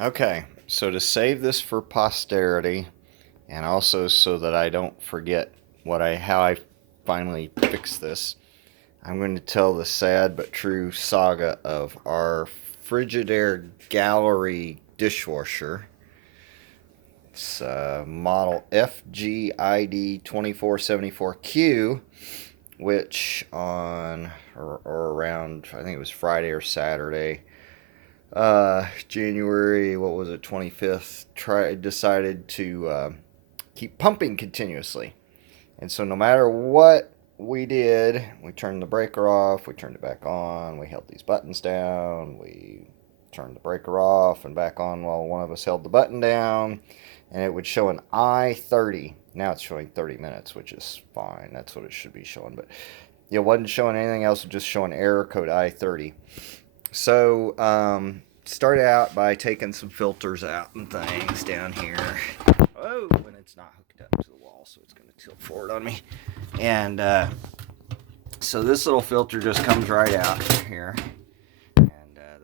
Okay, so to save this for posterity, and also so that I don't forget how I finally fixed this, I'm going to tell the sad but true saga of our Frigidaire gallery dishwasher. It's model FGID2474Q, which on or around, I think it was Friday or Saturday, January, what was it, 25th, decided to keep pumping continuously. And so no matter what we did, we turned the breaker off, we turned it back on, we held these buttons down, we turned the breaker off and back on while one of us held the button down, and it would show an I30. Now it's showing 30 minutes, which is fine. That's what it should be showing. But it wasn't showing anything else, it was just showing error code I30. So, started out by taking some filters out and things down here. Oh, and it's not hooked up to the wall, so it's going to tilt forward on me. And so this little filter just comes right out here, and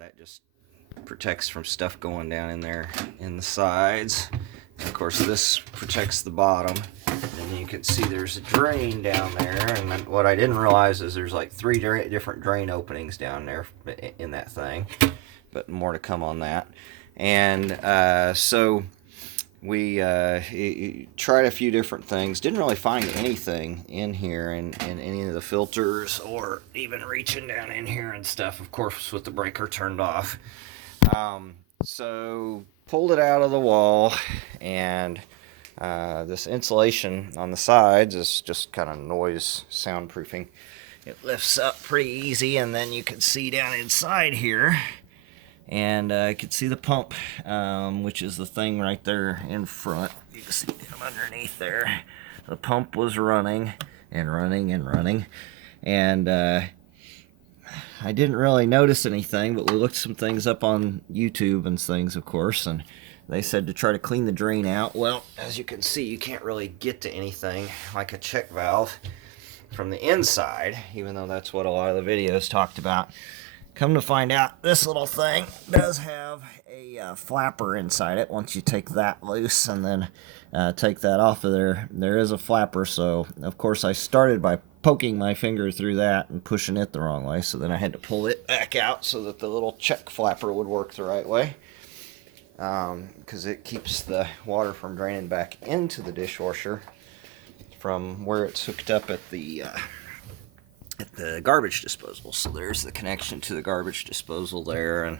that just protects from stuff going down in there in the sides. And of course, this protects the bottom. And you can see there's a drain down there, and what I didn't realize is there's like three different drain openings down there in that thing, but more to come on that. And so we tried a few different things, didn't really find anything in here in any of the filters, or even reaching down in here and stuff, of course with the breaker turned off. So pulled it out of the wall, and this insulation on the sides is just kind of noise soundproofing. It lifts up pretty easy, and then you can see down inside here, and I could see the pump, which is the thing right there in front. You can see down underneath there, the pump was running and running and running, and I didn't really notice anything, but we looked some things up on YouTube and things, of course, and they said to try to clean the drain out. Well, as you can see, you can't really get to anything like a check valve from the inside, even though that's what a lot of the videos talked about. Come to find out, this little thing does have a flapper inside it. Once you take that loose and then take that off of there, there is a flapper. So, of course, I started by poking my finger through that and pushing it the wrong way. So then I had to pull it back out so that the little check flapper would work the right way. Because it keeps the water from draining back into the dishwasher from where it's hooked up at the garbage disposal. So there's the connection to the garbage disposal there, and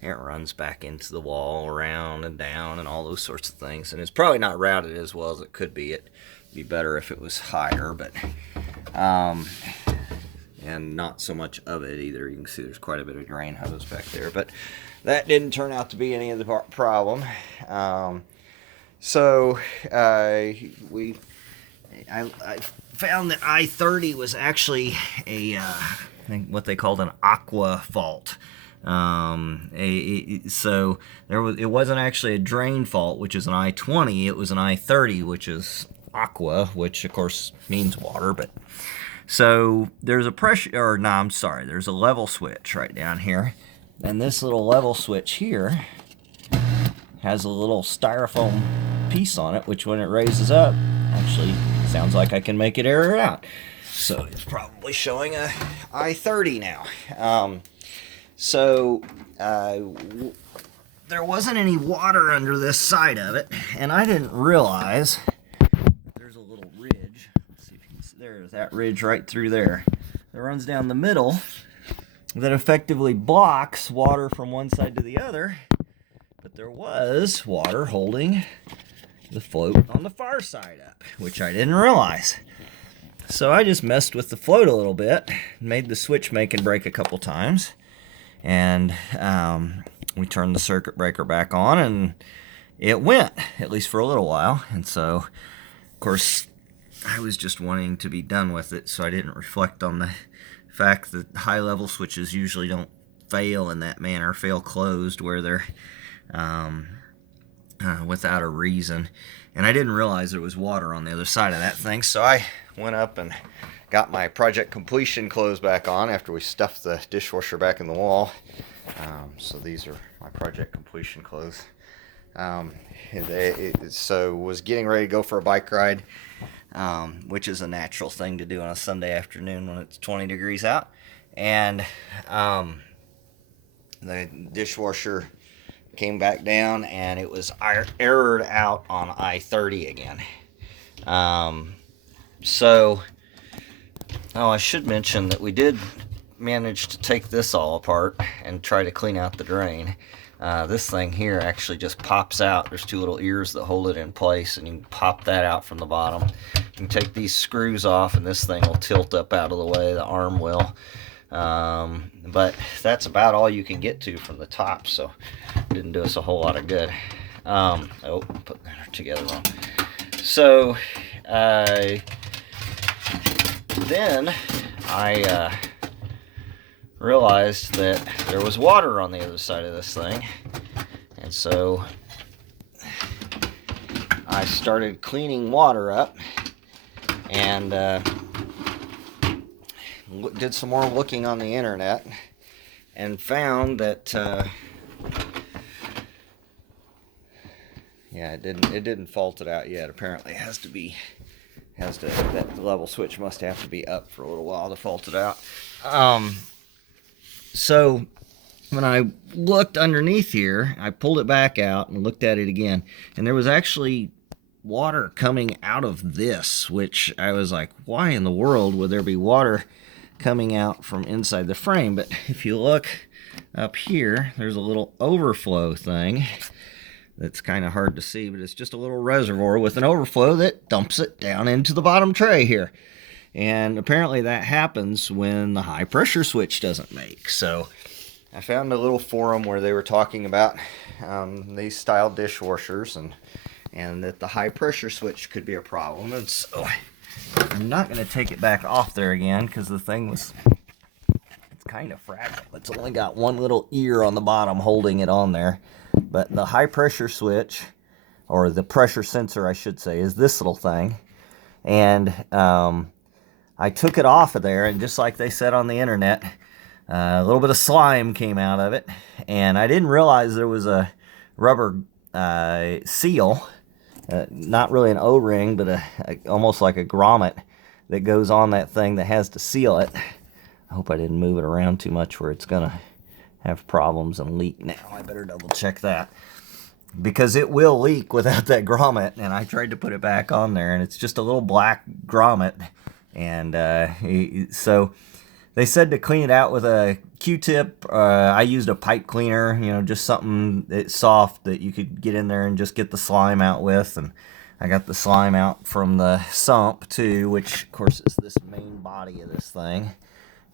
it runs back into the wall, around and down, and all those sorts of things. And it's probably not routed as well as it could be. It'd be better if it was higher, but and not so much of it either. You can see there's quite a bit of drain hose back there, but that didn't turn out to be any of the problem. So I found that I30 was actually what they called an aqua fault. So it wasn't actually a drain fault, which is an I20. It was an I30, which is aqua, which of course means water. But so there's a there's a level switch right down here, and this little level switch here has a little styrofoam piece on it, which when it raises up, actually sounds like I can make it error out. So it's probably showing a I30 now. There wasn't any water under this side of it, and I didn't realize there's a little ridge. Let's see if you can see. There's that ridge right through there that runs down the middle that effectively blocks water from one side to the other. But there was water holding the float on the far side up, which I didn't realize. So I just messed with the float a little bit, made the switch make and break a couple times, and we turned the circuit breaker back on, and it went, at least for a little while. And so, of course, I was just wanting to be done with it, so I didn't reflect on the fact that high-level switches usually don't fail in that manner, fail closed, where they're without a reason. And I didn't realize there was water on the other side of that thing, so I went up and got my project completion clothes back on after we stuffed the dishwasher back in the wall. So these are my project completion clothes. So was getting ready to go for a bike ride, which is a natural thing to do on a Sunday afternoon when it's 20 degrees out. And the dishwasher came back down and it was errored out on i30 again. So, I should mention that we did manage to take this all apart and try to clean out the drain. This thing here actually just pops out. There's two little ears that hold it in place, and you can pop that out from the bottom. You can take these screws off, and this thing will tilt up out of the way. The arm will. But that's about all you can get to from the top, so it didn't do us a whole lot of good. Put that together wrong. So, then I realized that there was water on the other side of this thing, and so I started cleaning water up and did some more looking on the internet and found that it didn't fault it out yet. Apparently that level switch must have to be up for a little while to fault it out. So when I looked underneath here, I pulled it back out and looked at it again, and there was actually water coming out of this, which I was like, why in the world would there be water coming out from inside the frame? But if you look up here, there's a little overflow thing that's kind of hard to see, but it's just a little reservoir with an overflow that dumps it down into the bottom tray here. And apparently that happens when the high pressure switch doesn't make. So I found a little forum where they were talking about these style dishwashers and that the high pressure switch could be a problem. And so I'm not going to take it back off there again because the thing it's kind of fragile. It's only got one little ear on the bottom holding it on there. But the high pressure switch, or the pressure sensor I should say, is this little thing. And I took it off of there, and just like they said on the internet, a little bit of slime came out of it, and I didn't realize there was a rubber seal, not really an O-ring, but almost like a grommet that goes on that thing that has to seal it. I hope I didn't move it around too much where it's going to have problems and leak now. I better double check that, because it will leak without that grommet, and I tried to put it back on there, and it's just a little black grommet. And so they said to clean it out with a Q-tip. I used a pipe cleaner, just something that's soft that you could get in there and just get the slime out with. And I got the slime out from the sump too, which of course is this main body of this thing.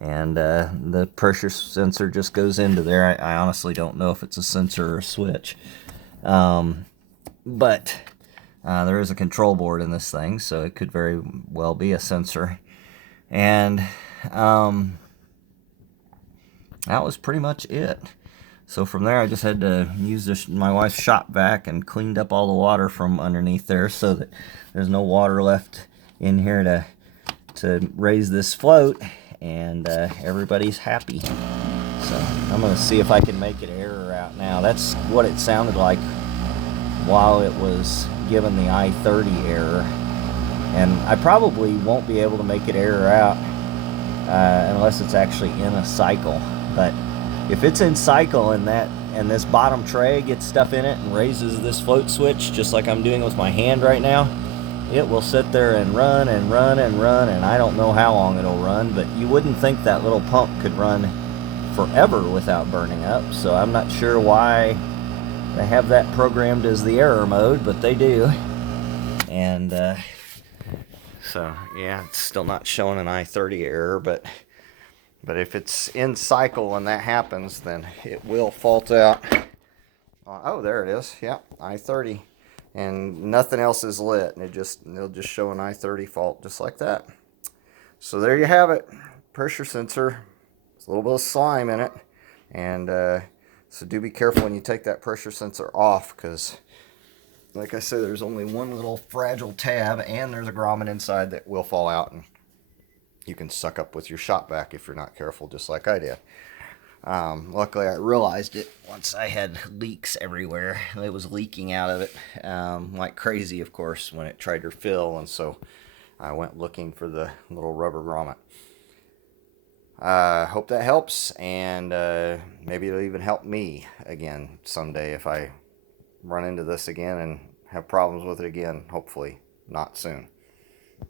And the pressure sensor just goes into there. I honestly don't know if it's a sensor or a switch. But there is a control board in this thing, so it could very well be a sensor. And that was pretty much it. So from there, I just had to use my wife's shop vac and cleaned up all the water from underneath there so that there's no water left in here to raise this float, and everybody's happy. So I'm going to see if I can make it error out now. That's what it sounded like while it was given the i30 error, and I probably won't be able to make it error out unless it's actually in a cycle. But if it's in cycle and this bottom tray gets stuff in it and raises this float switch just like I'm doing with my hand right now, it will sit there and run and run and run, and I don't know how long it'll run. But you wouldn't think that little pump could run forever without burning up, so I'm not sure why they have that programmed as the error mode, but they do. And so yeah, it's still not showing an i30 error, but if it's in cycle and that happens, then it will fault out. Oh, there it is. Yeah, i30, and nothing else is lit, and it'll just show an i30 fault just like that. So there you have it. Pressure sensor. There's a little bit of slime in it, and so do be careful when you take that pressure sensor off, because like I said, there's only one little fragile tab, and there's a grommet inside that will fall out, and you can suck up with your shop vac if you're not careful, just like I did. Luckily, I realized it once I had leaks everywhere. It was leaking out of it like crazy, of course, when it tried to fill, and so I went looking for the little rubber grommet. Hope that helps, and maybe it'll even help me again someday if I run into this again and have problems with it again. Hopefully, not soon.